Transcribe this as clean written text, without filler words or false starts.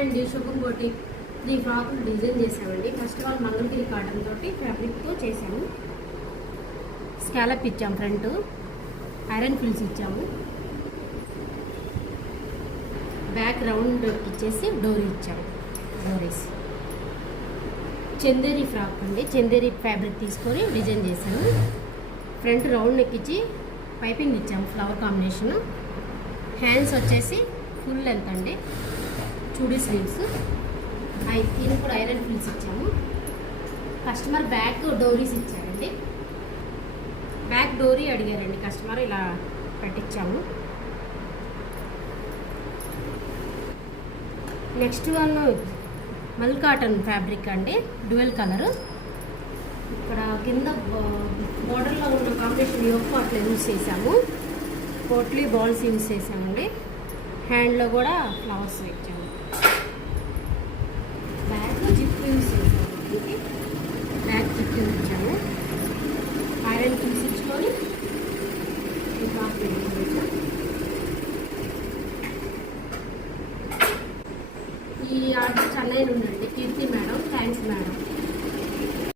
And శుభం కోటి 3 ఫ్రాకులు design చేసామండి. ఫస్ట్ ఆల్ మంగళగిరి కాటన్ తోటి ఫ్యాబ్రిక్తో చేసాము. స్కాలప్ ఇచ్చాము, ఫ్రంట్ ఐరన్ ఫిల్స్ ఇచ్చాము, బ్యాక్ రౌండ్ ఇచ్చేసి డోరీ ఇచ్చాము. డోరీస్ చందేరి ఫ్రాక్ అండి. చందేరి ఫ్యాబ్రిక్ తీసుకొని డిజైన్ చేసాము. ఫ్రంట్ రౌండ్ నెక్ ఇచ్చి పైపింగ్ ఇచ్చాము, ఫ్లవర్ కాంబినేషన్. హ్యాండ్స్ వచ్చేసి ఫుల్ లెంత్ అండి, చూడీ స్లీవ్స్. దీనికి కూడా ఐరన్ ఫిల్స్ ఇచ్చాము. కస్టమర్ బ్యాక్ డోరీస్ ఇచ్చారండి. బ్యాక్ డోరీ అడిగారండి కస్టమర్, ఇలా పెట్టించాము. నెక్స్ట్ వన్ మల్ కాటన్ ఫ్యాబ్రిక్ అండి, డ్యూయల్ కలర్. ఇక్కడ కింద బోర్డర్లో ఉన్న కాంబినేషన్ యొక్క అట్లా యూజ్ చేసాము. పోట్లీ బాల్స్ యూజ్ చేసామండి. హ్యాండ్లో కూడా ఫ్లవర్స్ ఇచ్చాము. బ్యాక్ జిప్ యూజ్ చేసాము. బ్యాక్ జిప్ యూజ్ ఇచ్చాము. ఐరన్ ఫిల్స్ ఇచ్చుకొని ఈ ఆర్డర్ చెన్నై నుండి అండి. కీర్తి మేడం, థ్యాంక్స్ మేడం.